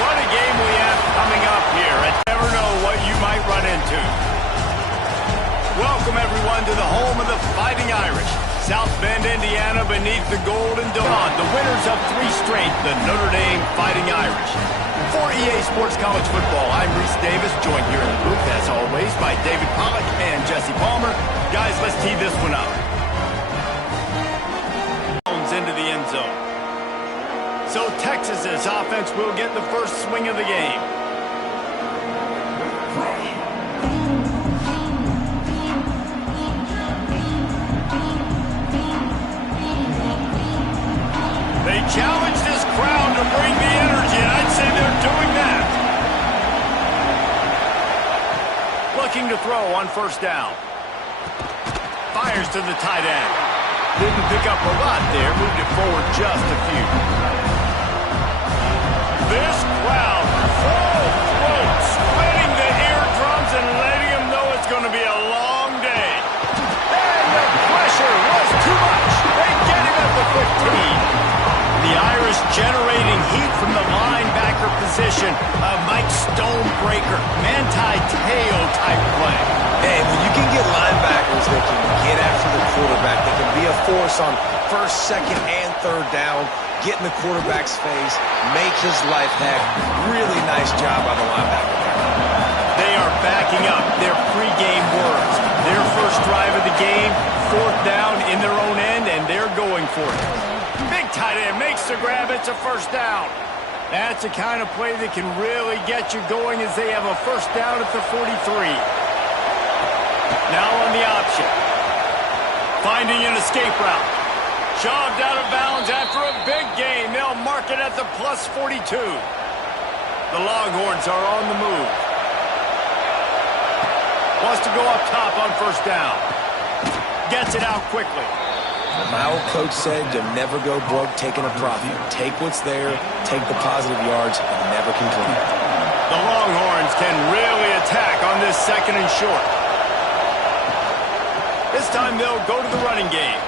What a game we have coming up here, and never know what you might run into. Welcome, everyone, to the home of the Fighting Irish. South Bend, Indiana, beneath the Golden Dome. The winners of 3 straight, the Notre Dame Fighting Irish. For EA Sports College Football, I'm Reese Davis, joined here in the booth, as always, by David Pollack and Jesse Palmer. Guys, let's tee this one up. Into the end zone. So Texas's offense will get the first swing of the game. They challenge this crowd to bring the energy, and I'd say they're doing that. Looking to throw on first down. Fires to the tight end. Didn't pick up a lot there, moved it forward just a few. This crowd, full throat, splitting the eardrums and letting them know it's going to be a long day. And the pressure was too much. They get him at the 15. The Irish generating heat from the linebacker position. A Mike Stonebreaker, Manti-Teo type play. Hey, when you can get linebackers that can get after the quarterback, they can be a force on first, second, and third down, get in the quarterback's face, make his life heck. Really nice job by the linebacker there. They are backing up their pregame words. Their first drive of the game, 4th down in their own end, and they're going for it. Big tight end makes the grab. It's a first down. That's the kind of play that can really get you going as they have a first down at the 43. Now on the option. Finding an escape route. Shoved out of bounds after a big gain. They'll mark it at the plus 42. The Longhorns are on the move. Wants to go up top on first down. Gets it out quickly. My old coach said you'll never go broke taking a profit. Take what's there, take the positive yards, and never complain. The Longhorns can really attack on this second and short. This time they'll go to the running game.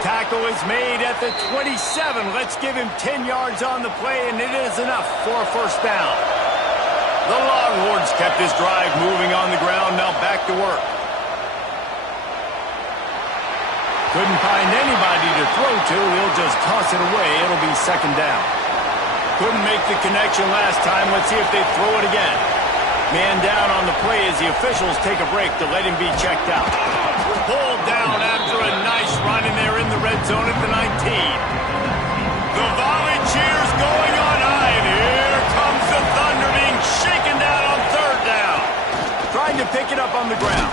Tackle is made at the 27. Let's give him 10 yards on the play, and it is enough for a first down. The Longhorns kept this drive moving on the ground. Now back to work. Couldn't find anybody to throw to. He'll just toss it away. It'll be second down. Couldn't make the connection last time. Let's see if they throw it again. Man down on the play as the officials take a break to let him be checked out. Pulled down after a nice run, and they're in the red zone at the 19. The volley cheers going on high, and here comes the Thunder being shaken down on third down. Trying to pick it up on the ground.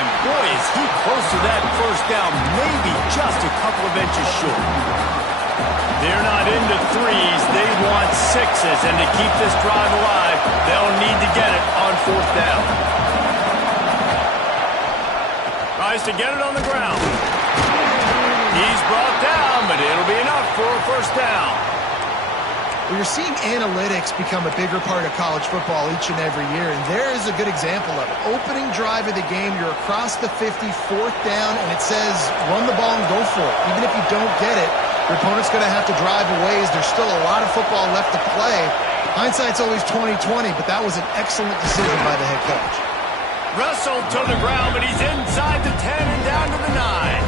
And boy, is he close to that first down, maybe just a couple of inches short. They're not into threes. They want sixes. And to keep this drive alive, they'll need to get it on 4th down. Tries to get it on the ground. He's brought down, but it'll be enough for a first down. Well, you're seeing analytics become a bigger part of college football each and every year, and there is a good example of it. Opening drive of the game, you're across the 50, 4th down, and it says run the ball and go for it. Even if you don't get it, your opponent's going to have to drive a ways. There's still a lot of football left to play. Hindsight's always 20/20, but that was an excellent decision by the head coach. Wrestled to the ground, but he's inside the 10 and down to the 9.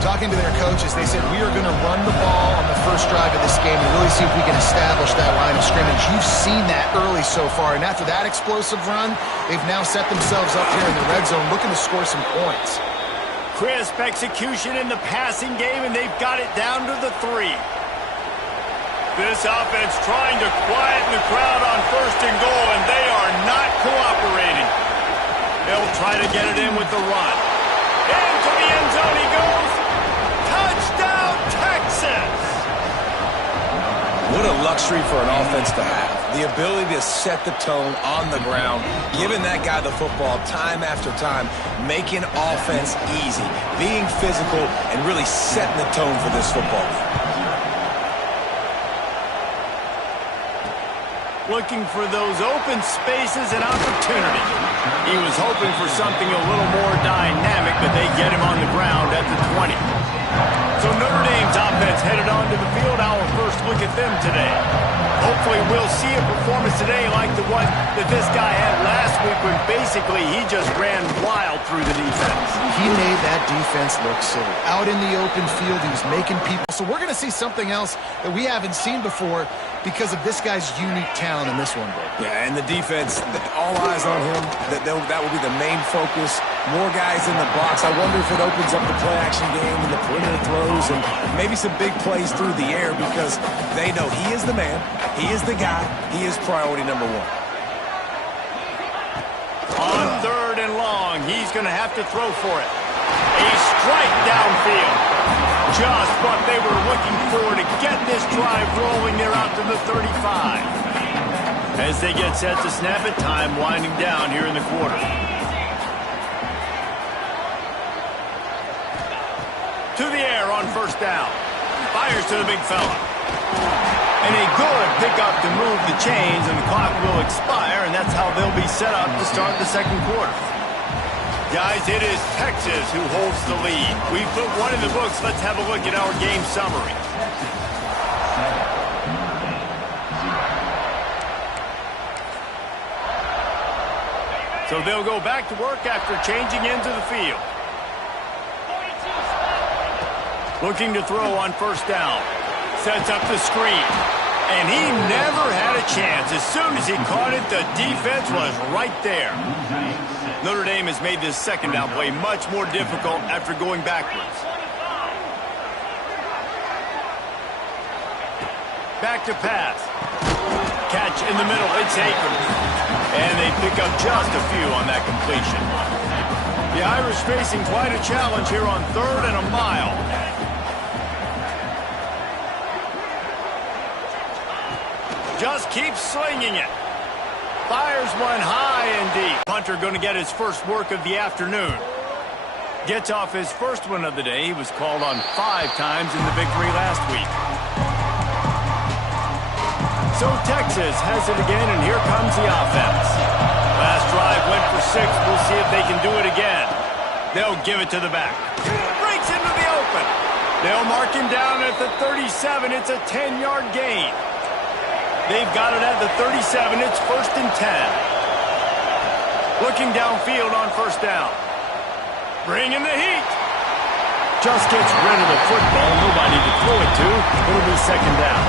Talking to their coaches, they said, we are going to run the ball on the first drive of this game and really see if we can establish that line of scrimmage. You've seen that early so far, and after that explosive run, they've now set themselves up here in the red zone looking to score some points. Crisp execution in the passing game, and they've got it down to the 3. This offense trying to quieten the crowd on first and goal, and they are not cooperating. They'll try to get it in with the run. Into the end zone he goes. Touchdown, Texas! What a luxury for an offense to have. The ability to set the tone on the ground, giving that guy the football time after time, making offense easy, being physical, and really setting the tone for this football game. Looking for those open spaces and opportunity. He was hoping for something a little more dynamic, but they get him on the ground at the 20. So Notre Dame's offense headed onto the field. Our first look at them today. Hopefully we'll see a performance today like the one that this guy had last week when basically he just ran wild through the defense. He made that defense look silly. Out in the open field, he was making people. So we're going to see something else that we haven't seen before because of this guy's unique talent in this one, bro. Yeah, and the defense, all eyes on him. That will be the main focus. More guys in the box. I wonder if it opens up the play-action game and the perimeter throws and maybe some big plays through the air because they know he is the man, he is the guy, he is priority number one. On 3rd and long, he's going to have to throw for it. A strike downfield. Just what they were looking for to get this drive rolling. They're out to the 35. As they get set to snap it, time winding down here in the quarter. To the air on 1st down. Fires to the big fella. And a good pickup to move the chains, and the clock will expire, and that's how they'll be set up to start the 2nd quarter. Guys, it is Texas who holds the lead. We put one in the books. Let's have a look at our game summary. So they'll go back to work after changing into the field. Looking to throw on 1st down. Sets up the screen. And he never had a chance. As soon as he caught it, the defense was right there. Notre Dame has made this 2nd down play much more difficult after going backwards. Back to pass. Catch in the middle. It's Akers. And they pick up just a few on that completion. The Irish facing quite a challenge here on 3rd and a mile. Just keeps slinging it. Fires one high and deep. Punter going to get his first work of the afternoon. Gets off his first one of the day. He was called on 5 times in the victory last week. So Texas has it again, and here comes the offense. Last drive went for 6. We'll see if they can do it again. They'll give it to the back. Breaks into the open. They'll mark him down at the 37. It's a 10-yard gain. They've got it at the 37. It's 1st and 10. Looking downfield on 1st down. Bringing the heat. Just gets rid of the football. Nobody to throw it to. It'll be 2nd down.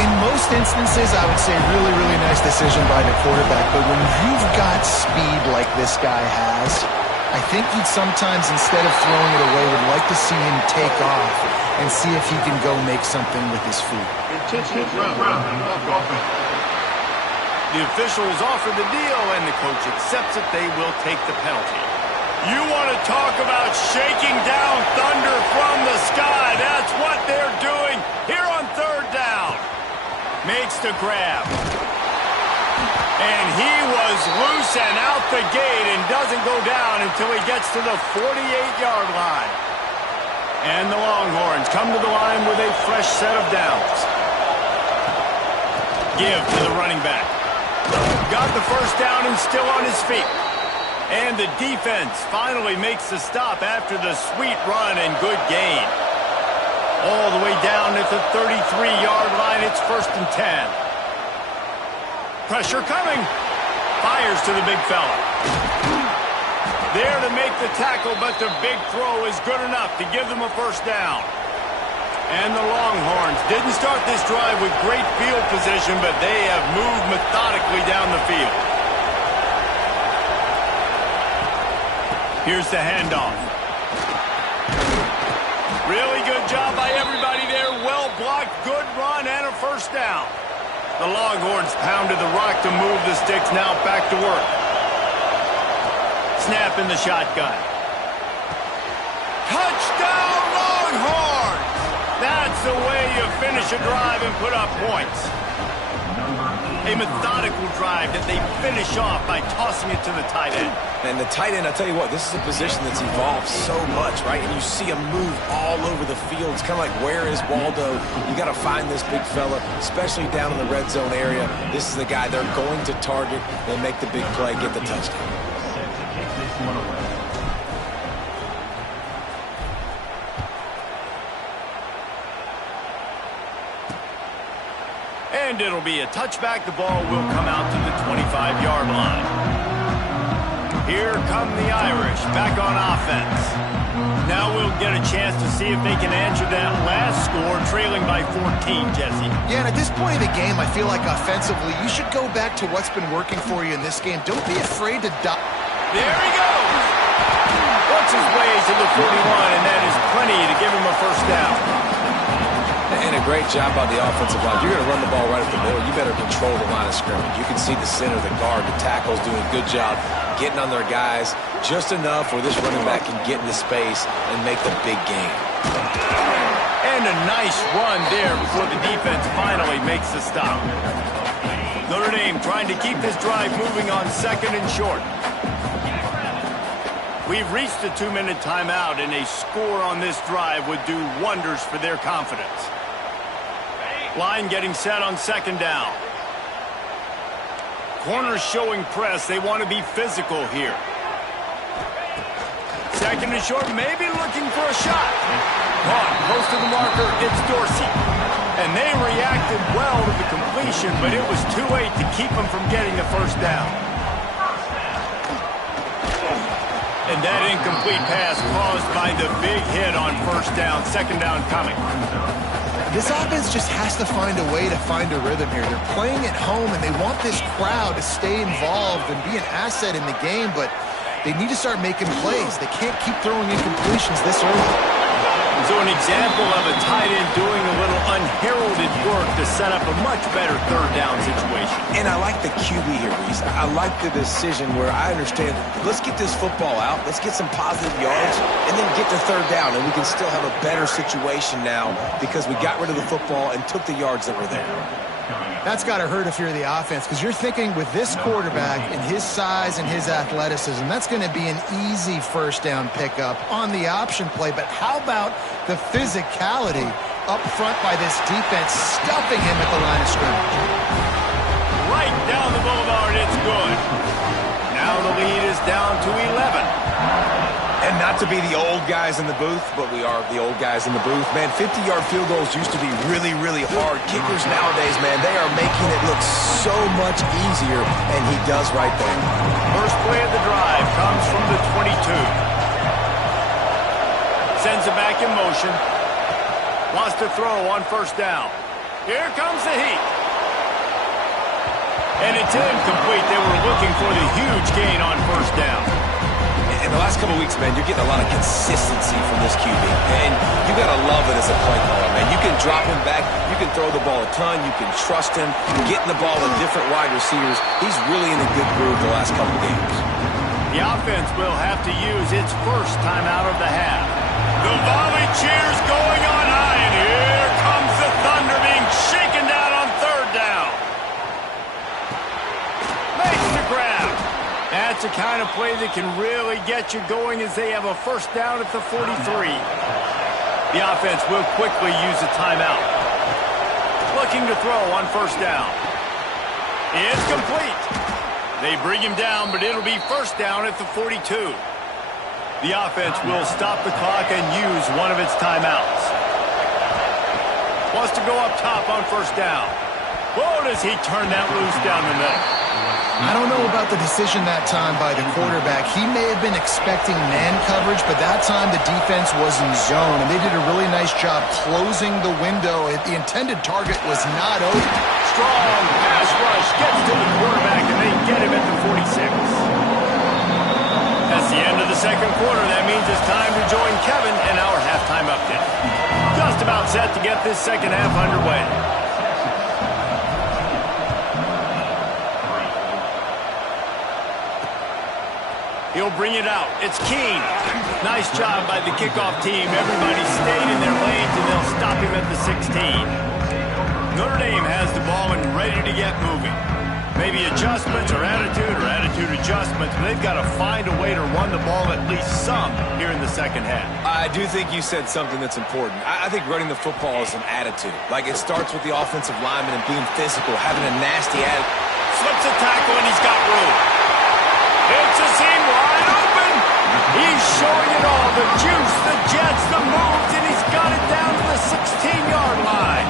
In most instances, I would say really, really nice decision by the quarterback. But when you've got speed like this guy has, I think you'd sometimes, instead of throwing it away, would like to see him take off and see if he can go make something with his feet. The officials offer the deal, and the coach accepts it. They will take the penalty. You want to talk about shaking down thunder from the sky. That's what they're doing here on 3rd down. Makes the grab. And he was loose and out the gate and doesn't go down until he gets to the 48-yard line. And the Longhorns come to the line with a fresh set of downs. Give to the running back. Got the 1st down and still on his feet. And the defense finally makes the stop after the sweet run and good gain. All the way down at the 33-yard line, it's 1st and 10. Pressure coming. Fires to the big fella. There to make the tackle, but the big throw is good enough to give them a 1st down. And the Longhorns didn't start this drive with great field position, but they have moved methodically down the field. Here's the handoff. Really good job by everybody there. Well blocked, good run, and a 1st down. The Longhorns pounded the rock to move the sticks. Now back to work. Snap in the shotgun. Touchdown, Longhorns! That's the way you finish a drive and put up points. A methodical drive that they finish off by tossing it to the tight end. And the tight end, I'll tell you what, this is a position that's evolved so much, right? And you see him move all over the field. It's kind of like, where is Waldo? You got to find this big fella, especially down in the red zone area. This is the guy they're going to target. They make the big play, get the touchdown. And it'll be a touchback. The ball will come out to the 25-yard line. Here come the Irish back on offense. Now we'll get a chance to see if they can answer that last score, trailing by 14, Jesse. Yeah, and at this point of the game, I feel like offensively, you should go back to what's been working for you in this game. Don't be afraid to dive. There he goes. Works his way to the 41, and that is plenty to give him a first down. And a great job by the offensive line. You're going to run the ball right up the middle. You better control the line of scrimmage. You can see the center, the guard, the tackles doing a good job getting on their guys just enough where this running back can get into space and make the big game. And a nice run there before the defense finally makes the stop. Notre Dame trying to keep this drive moving on 2nd and short. We've reached the 2-minute timeout, and a score on this drive would do wonders for their confidence. Line getting set on 2nd down. Corners showing press. They want to be physical here. 2nd and short, maybe looking for a shot. Caught close to the marker, it's Dorsey. And they reacted well to the completion, but it was too late to keep them from getting the first down. And that incomplete pass caused by the big hit on 1st down, 2nd down coming. This offense just has to find a way to find a rhythm here. They're playing at home, and they want this crowd to stay involved and be an asset in the game, but they need to start making plays. They can't keep throwing incompletions this early. So an example of a tight end doing a little unheralded work to set up a much better 3rd down situation. And I like the QB here, Reese. I like the decision where I understand, let's get this football out, let's get some positive yards, and then get to 3rd down, and we can still have a better situation now because we got rid of the football and took the yards that were there. That's got to hurt if you're the offense, because you're thinking with this quarterback and his size and his athleticism, that's going to be an easy 1st down pickup on the option play. But how about the physicality up front by this defense, stuffing him at the line of scrimmage? Right down the boulevard, it's good. Now the lead is down to 11. And not to be the old guys in the booth, but we are the old guys in the booth. Man, 50-yard field goals used to be really, really hard. Kickers nowadays, man, they are making it look so much easier, and he does right there. First play of the drive comes from the 22. Sends it back in motion. Wants to throw on 1st down. Here comes the heat. And it's incomplete. They were looking for the huge gain on 1st down. In the last couple of weeks, man, you're getting a lot of consistency from this QB. And you got to love it as a play caller, man. You can drop him back. You can throw the ball a ton. You can trust him. Getting the ball to different wide receivers. He's really in a good groove the last couple of games. The offense will have to use its 1st time out of the half. The volley cheers going on high, and here comes the Thunder being shaken down on 3rd down. Makes the grab. That's the kind of play that can really get you going as they have a 1st down at the 43. The offense will quickly use a timeout. Looking to throw on 1st down. It's complete. They bring him down, but it'll be 1st down at the 42. The offense will stop the clock and use one of its timeouts. Wants to go up top on 1st down. Whoa, does he turn that loose down the middle? I don't know about the decision that time by the quarterback. He may have been expecting man coverage, but that time the defense was in zone, and they did a really nice job closing the window. The intended target was not open. Strong pass rush gets to the quarterback, and they get him at the 46. That's the end of the 2nd quarter. That means it's time to join Kevin and our halftime update. Just about set to get this 2nd half underway. He'll bring it out. It's Keene. Nice job by the kickoff team. Everybody stayed in their lanes, and they'll stop him at the 16. Notre Dame has the ball and ready to get moving. Maybe adjustments or attitude adjustments, but they've got to find a way to run the ball at least some here in the 2nd half. I do think you said something that's important. I think running the football is an attitude. Like, it starts with the offensive lineman and being physical, having a nasty attitude. Slips a tackle, and he's got room. It's a seam wide open. He's showing it all. The juice, the jets, the moves, and he's got it down to the 16-yard line.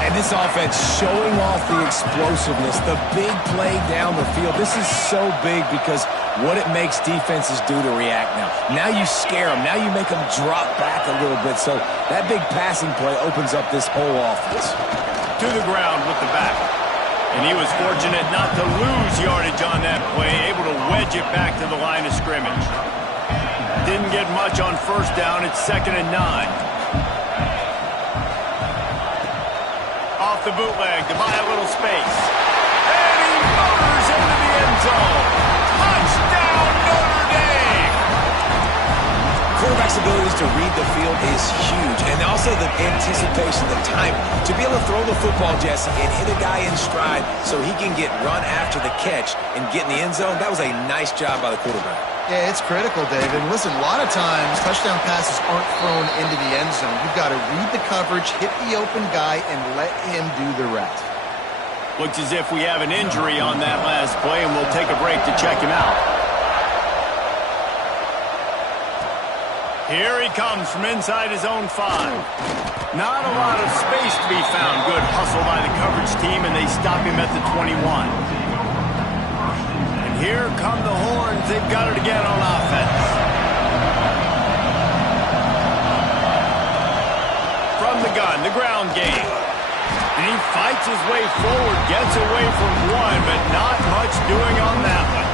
And this offense showing off the explosiveness, the big play down the field. This is so big because what it makes defenses do to react now. Now you scare them. Now you make them drop back a little bit. So that big passing play opens up this whole offense. To the ground with the back. And he was fortunate not to lose yardage on that play, able to wedge it back to the line of scrimmage. Didn't get much on first down. It's 2nd and 9. Off the bootleg to buy a little space. And he motors into the end zone. Touchdown, Notre Dame! Quarterback's abilities to read the field is huge. And also the anticipation, the timing. To be able to throw the football, Jesse, and hit a guy in stride so he can get run after the catch and get in the end zone, that was a nice job by the quarterback. Yeah, it's critical, David. And listen, a lot of times touchdown passes aren't thrown into the end zone. You've got to read the coverage, hit the open guy, and let him do the rest. Looks as if we have an injury on that last play, and we'll take a break to check him out. Here he comes from inside his own 5. Not a lot of space to be found. Good hustle by the coverage team, and they stop him at the 21. And here come the horns. They've got it again on offense. From the gun, the ground game. And he fights his way forward, gets away from one, but not much doing on that one.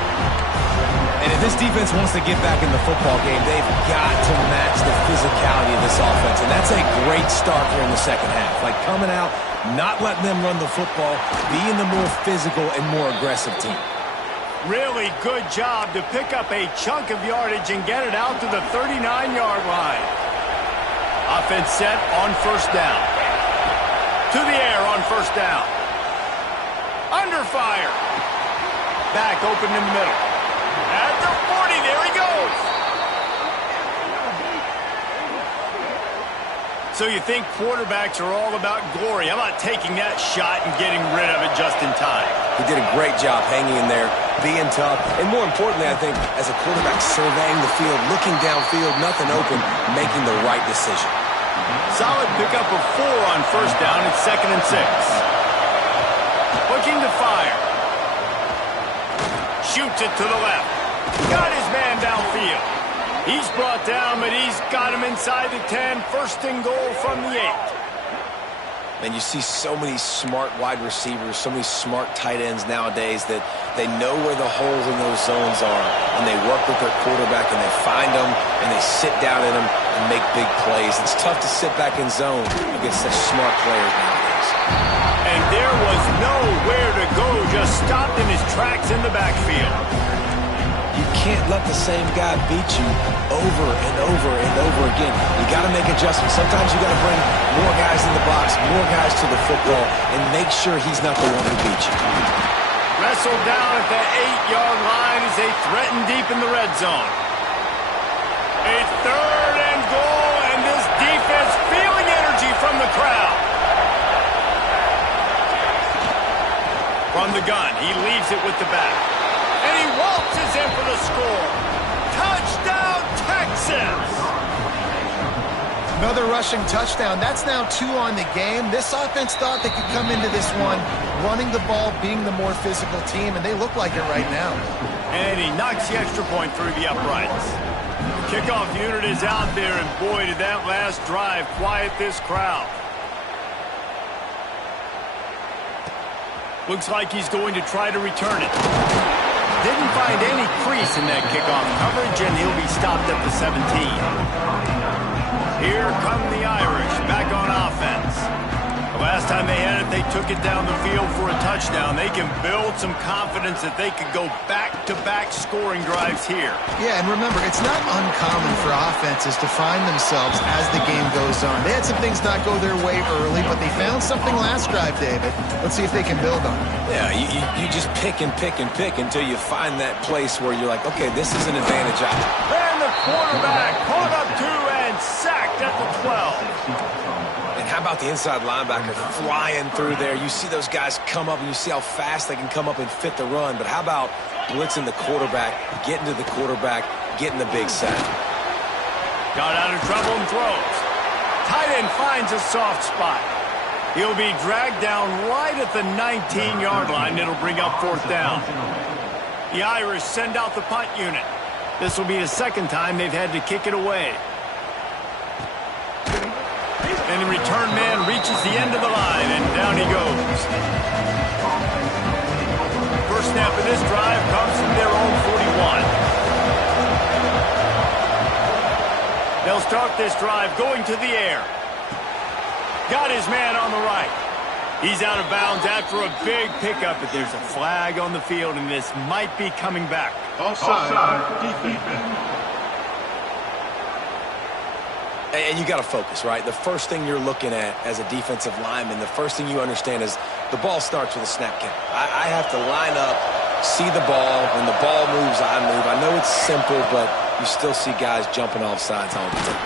And if this defense wants to get back in the football game, they've got to match the physicality of this offense. And that's a great start here in the second half. Like coming out, not letting them run the football, being the more physical and more aggressive team. Really good job to pick up a chunk of yardage and get it out to the 39-yard line. Offense set on first down. To the air on first down. Under fire. Back open in the middle. At the 40, there he goes. So you think quarterbacks are all about glory. How about taking that shot and getting rid of it just in time? He did a great job hanging in there, being tough, and more importantly, I think, as a quarterback, surveying the field, looking downfield, nothing open, making the right decision. Solid pickup of 4 on first down. It's 2nd and 6. Looking to fire. Shoots it to the left. Got his man downfield. He's brought down, but he's got him inside the 10. First and goal from the 8. And you see so many smart wide receivers, so many smart tight ends nowadays that they know where the holes in those zones are, and they work with their quarterback, and they find them, and they sit down in them and make big plays. It's tough to sit back in zone against such smart players nowadays. And there was nowhere to go, just stopped in his tracks in the backfield. You can't let the same guy beat you over and over and over again. You got to make adjustments. Sometimes you got to bring more guys in the box, more guys to the football, and make sure he's not the one who beat you. Wrestled down at the 8-yard line as they threaten deep in the red zone. A 3rd and goal, and this defense feeling energy from the crowd. From the gun, he leaves it with the back. And he waltzes in for the score. Touchdown, Texas! Another rushing touchdown. That's now 2 on the game. This offense thought they could come into this one running the ball, being the more physical team, and they look like it right now. And he knocks the extra point through the uprights. The kickoff unit is out there, and boy, did that last drive quiet this crowd. Looks like he's going to try to return it. Didn't find any crease in that kickoff coverage, and he'll be stopped at the 17. Here come the Irish, back on offense. The last time they had it, they took it down the field for a touchdown. They can build some confidence that they could go back-to-back scoring drives here. Yeah, and remember, it's not uncommon for offenses to find themselves as the game goes on. They had some things not go their way early, but they found something last drive, David. Let's see if they can build on it. Yeah, you just pick and pick and pick until you find that place where you're like, okay, this is an advantage. And the quarterback caught up to and sacked at the 12. And how about the inside linebacker flying through there? You see those guys come up, and you see how fast they can come up and fit the run. But how about blitzing the quarterback, getting to the quarterback, getting the big sack? Got out of trouble and throws. Tight end finds a soft spot. He'll be dragged down right at the 19-yard line. It'll bring up fourth down. The Irish send out the punt unit. This will be the second time they've had to kick it away. And the return man reaches the end of the line, and down he goes. First snap of this drive comes from their own 41. They'll start this drive going to the air. Got his man on the right. He's out of bounds after a big pickup, but there's a flag on the field, and this might be coming back. Offside, defense. And you got to focus, right? The first thing you're looking at as a defensive lineman, the first thing you understand is the ball starts with a snap count. I have to line up, see the ball. When the ball moves, I move. I know it's simple, but you still see guys jumping off sides all the time.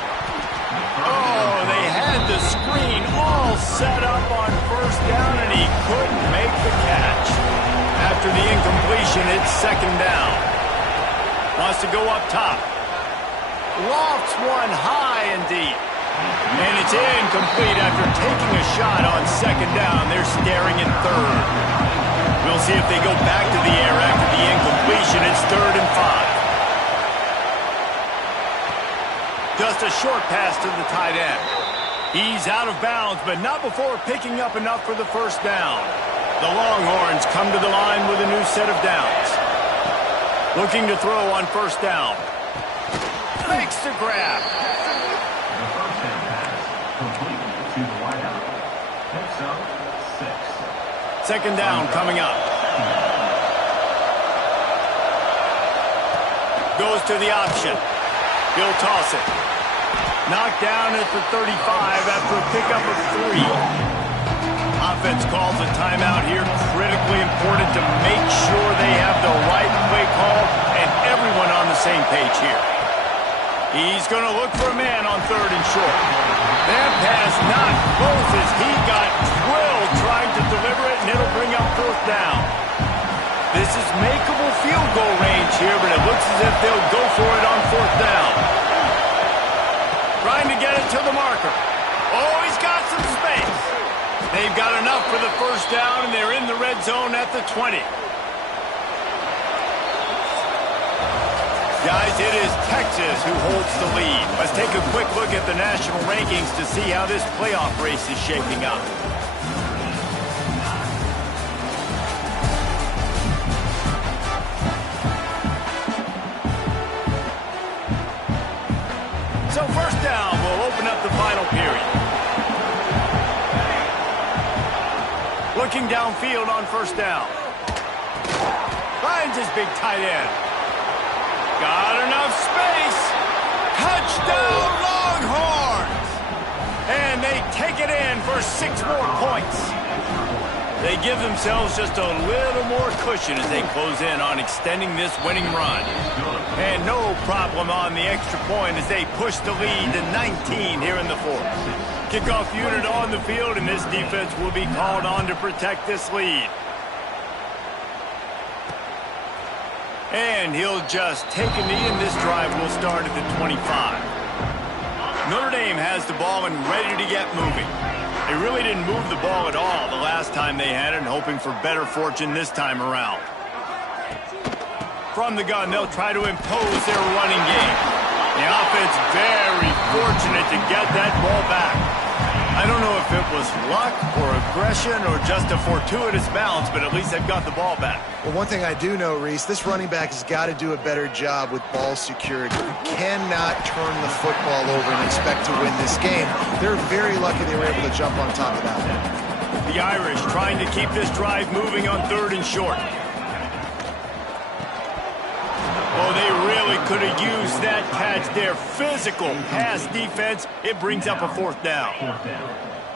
Oh, they had the screen all set up on first down, and he couldn't make the catch. After the incompletion, it's second down. Wants to go up top. Lofts one high and deep. And it's incomplete after taking a shot on second down. They're staring at third. We'll see if they go back to the air after the incompletion. It's 3rd and 5. Just a short pass to the tight end. He's out of bounds, but not before picking up enough for the first down. The Longhorns come to the line with a new set of downs. Looking to throw on first down. Makes the grab. Second down coming up. Goes to the option. He'll toss it. Knocked down at the 35 after a pickup of 3. Offense calls a timeout here. Critically important to make sure they have the right play call and everyone on the same page here. He's going to look for a man on 3rd and short. That pass not close as he got drilled trying to deliver it, and it'll bring up 4th down. This is makeable field goal range here, but it looks as if they'll go for it on 4th down. Trying to get it to the marker. Oh, he's got some space. They've got enough for the first down, and they're in the red zone at the 20. Guys, it is Texas who holds the lead. Let's take a quick look at the national rankings to see how this playoff race is shaping up. So first down, we'll open up the final period. Looking downfield on first down. Finds his big tight end. Got enough space. Touchdown, Longhorns! And they take it in for 6 more points. They give themselves just a little more cushion as they close in on extending this winning run. And no problem on the extra point as they push the lead to 19 here in the 4th. Kickoff unit on the field, and this defense will be called on to protect this lead. And he'll just take a knee, and this drive will start at the 25. Notre Dame has the ball and ready to get moving. They really didn't move the ball at all the last time they had it, and hoping for better fortune this time around. From the gun, they'll try to impose their running game. The offense very fortunate to get that ball back. I don't know if it was luck or aggression or just a fortuitous bounce, but at least they've got the ball back. Well, one thing I do know, Reese, this running back has got to do a better job with ball security. You cannot turn the football over and expect to win this game. They're very lucky they were able to jump on top of that. The Irish trying to keep this drive moving on 3rd and short. Oh, they really could have used that catch. Their physical pass defense, it brings up a 4th down.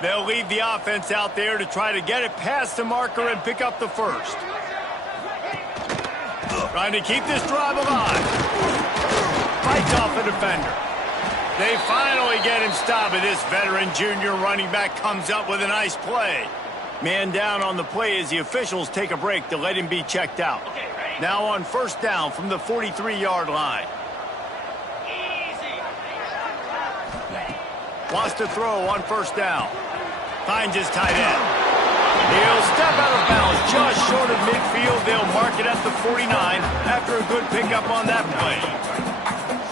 They'll leave the offense out there to try to get it past the marker and pick up the first. Trying to keep this drive alive. Fights off a defender. They finally get him stopped, and this veteran junior running back comes up with a nice play. Man down on the play as the officials take a break to let him be checked out. Now on first down from the 43-yard line. Wants to throw on first down. Finds his tight end. He'll step out of bounds just short of midfield. They'll mark it at the 49 after a good pickup on that play.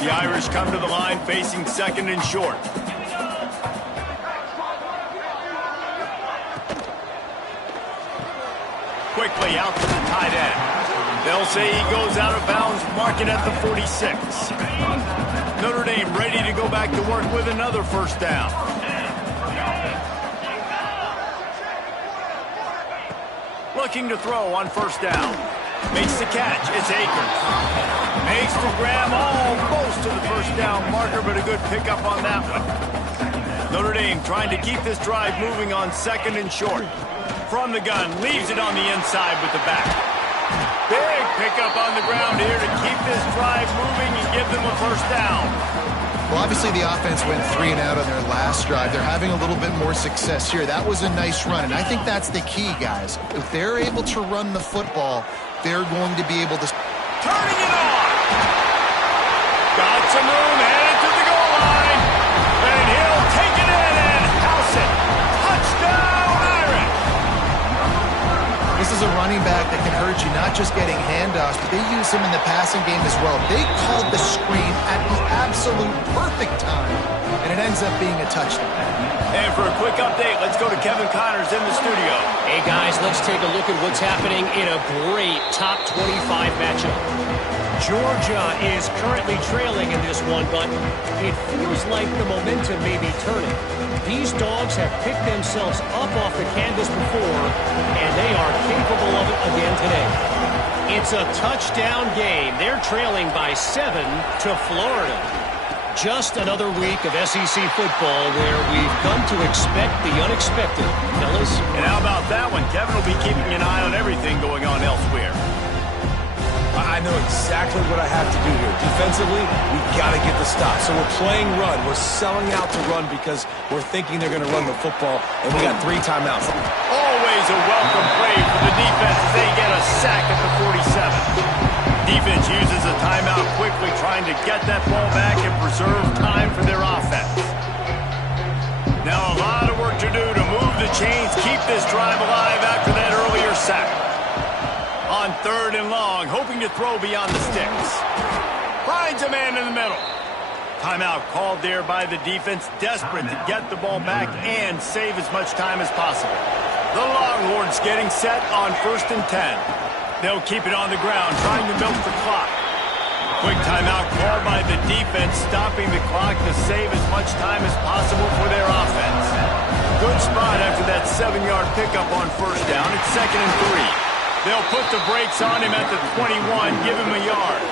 The Irish come to the line facing second and short. Quickly out to the tight end. They'll say he goes out of bounds, mark it at the 46. Notre Dame ready to go back to work with another first down. Looking to throw on first down. Makes the catch. It's Akers. Makes the grab almost to the first down marker, but a good pickup on that one. Notre Dame trying to keep this drive moving on second and short. From the gun, leaves it on the inside with the back. Big pickup on the ground here to keep this drive moving and give them a first down. Well, obviously the offense went 3 and out on their last drive. They're having a little bit more success here. That was a nice run, and I think that's the key, guys. If they're able to run the football, they're going to be able to... Turning it on! Got some room, headed to the goal line. And he'll take it in and house it. Touchdown, Irish! This is a running back that can hurt you, not just getting handoffs, but they use him in the passing game as well. They called the screen at the absolute perfect time, and it ends up being a touchdown. And for a quick update, let's go to Kevin Connors in the studio. Hey, guys, let's take a look at what's happening in a great top 25 matchup. Georgia is currently trailing in this one, but it feels like the momentum may be turning. These dogs have picked themselves up off the canvas before, and they are capable of it again today. It's a touchdown game. They're trailing by 7 to Florida. Just another week of SEC football where we've come to expect the unexpected. Fellas? And how about that one? Kevin will be keeping an eye on everything going on elsewhere. I know exactly what I have to do here. Defensively, we've got to get the stop. So we're playing run. We're selling out to run because we're thinking they're going to run the football, and we got 3 timeouts. Always a welcome play for the defense as they get a sack at the 47. Defense uses a timeout quickly, trying to get that ball back and preserve time for their offense. Now a lot of work to do to move the chains, keep this drive alive after that earlier sack. On third and long, hoping to throw beyond the sticks. Finds a man in the middle. Timeout called there by the defense, desperate to get the ball back and save as much time as possible. The Longhorns getting set on 1st and 10. They'll keep it on the ground, trying to milk the clock. Quick timeout called by the defense, stopping the clock to save as much time as possible for their offense. Good spot after that 7-yard pickup on first down. It's 2nd and 3. They'll put the brakes on him at the 21, give him a yard.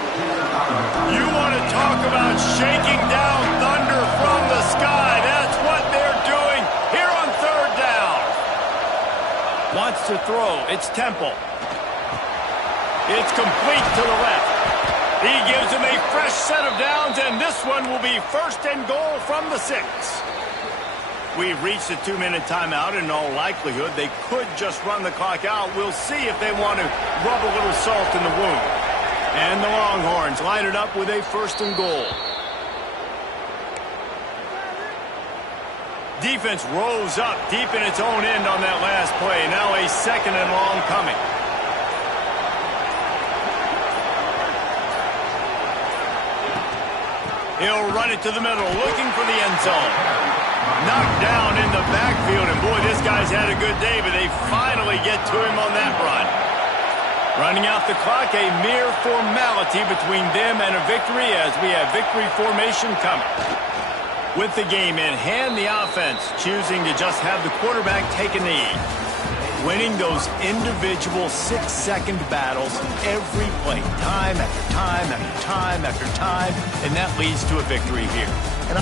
You want to talk about shaking down thunder from the sky. That's what they're doing here on third down. Wants to throw. It's Temple. It's complete to the left. He gives him a fresh set of downs, and this one will be 1st and goal from the 6. We've reached a 2-minute timeout, and in all likelihood, they could just run the clock out. We'll see if they want to rub a little salt in the wound. And the Longhorns line it up with a 1st and goal. Defense rose up deep in its own end on that last play. Now a 2nd and long coming. He'll run it to the middle, looking for the end zone. Knocked down in the backfield, and boy, this guy's had a good day, but they finally get to him on that run. Running out the clock, a mere formality between them and a victory as we have victory formation coming. With the game in hand, the offense choosing to just have the quarterback take a knee. Winning those individual 6-second battles every play, time after time after time after time, and that leads to a victory here. And